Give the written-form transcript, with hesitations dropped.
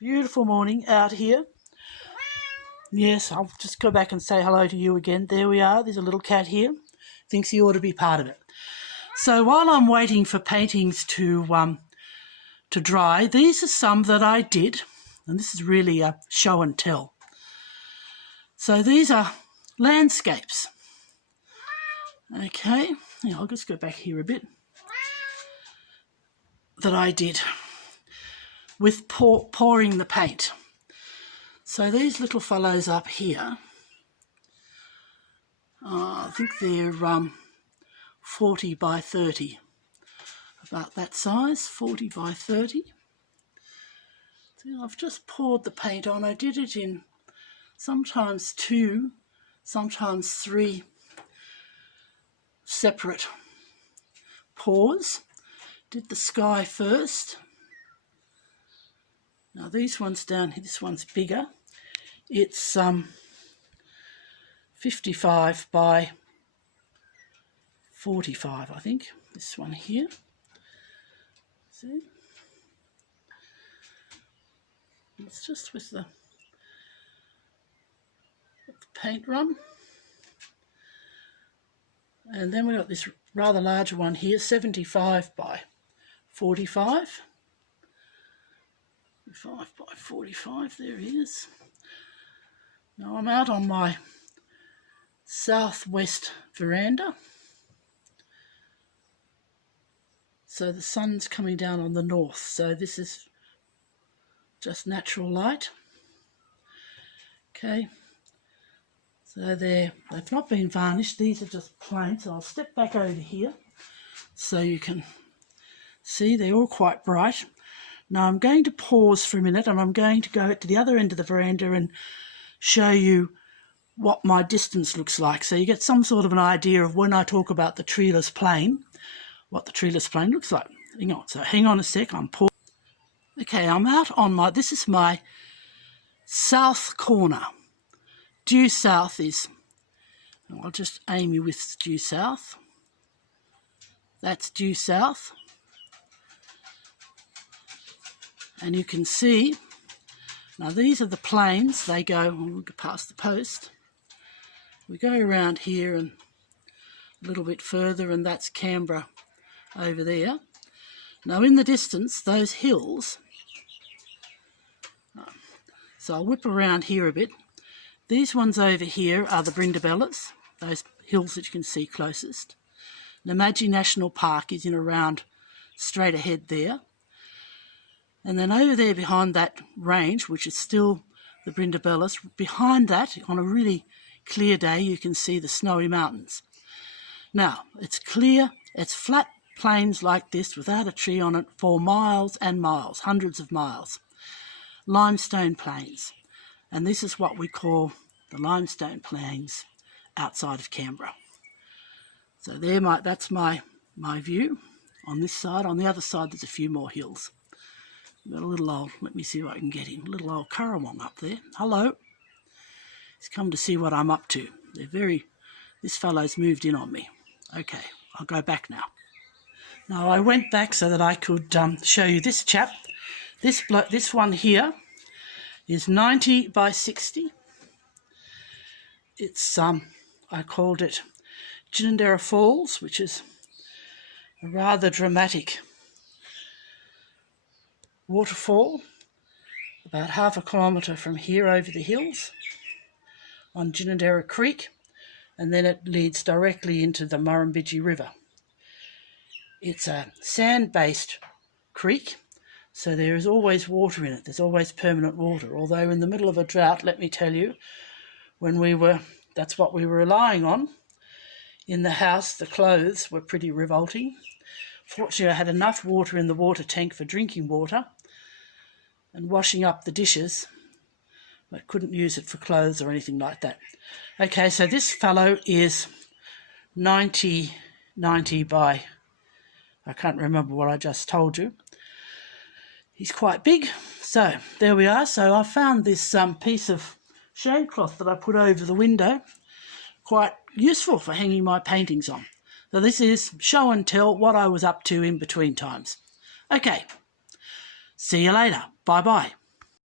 Beautiful morning out here. Yes, I'll just go back and say hello to you again. There we are. There's a little cat here. Thinks he ought to be part of it. So while I'm waiting for paintings to dry, these are some that I did. And this is really a show and tell. So these are landscapes. Okay, I'll just go back here a bit. That I did with pouring the paint. So these little fellows up here, I think they're 40 by 30, about that size, 40 by 30. So I've just poured the paint on. I did it in sometimes 2, sometimes 3 separate pours. Did the sky first. Now these ones down here, this one's bigger. It's 55 by 45, I think. This one here. See? It's just with the paint run. And then we've got this rather larger one here, 75 by 45. 5 by 45, there he is. Now I'm out on my southwest veranda. So the sun's coming down on the north, so this is just natural light. Okay, so they've not been varnished, these are just plain, so I'll step back over here so you can see they're all quite bright. Now I'm going to pause for a minute and I'm going to go to the other end of the veranda and show you what my distance looks like, so you get some sort of an idea of when I talk about the treeless plain, what the treeless plain looks like. Hang on a sec, I'm pausing. Okay, I'm out on this is my south corner. Due south is, I'll just aim you with due south. That's due south. And you can see, now these are the plains, they go, we'll go past the post. We go around here and a little bit further, and that's Canberra over there. Now in the distance, those hills, so I'll whip around here a bit. These ones over here are the Brindabellas, those hills that you can see closest. Namadgi National Park is in around straight ahead there. And then over there behind that range, which is still the Brindabellas, behind that, on a really clear day, you can see the Snowy Mountains. Now, it's clear, it's flat plains like this without a tree on it for miles and miles, hundreds of miles. Limestone plains. And this is what we call the limestone plains outside of Canberra. So that's my view on this side. On the other side, there's a few more hills. Got a little old, let me see if I can get him, a little old currawong up there. Hello. He's come to see what I'm up to. This fellow's moved in on me. Okay, I'll go back now. Now I went back so that I could show you this chap. This one here is 90 by 60. It's, I called it Ginninderra Falls, which is a rather dramatic waterfall, about half a kilometre from here over the hills on Ginninderra Creek, and then it leads directly into the Murrumbidgee River. It's a sand-based creek, so there is always water in it. There's always permanent water, although in the middle of a drought, let me tell you, that's what we were relying on. In the house, the clothes were pretty revolting. Fortunately, I had enough water in the water tank for drinking water and washing up the dishes, but couldn't use it for clothes or anything like that. Okay, so this fellow is 90 by, I can't remember what I just told you. He's quite big. So there we are. So I found this piece of shade cloth that I put over the window, quite useful for hanging my paintings on. So this is show and tell what I was up to in between times. Okay, see you later. Bye-bye.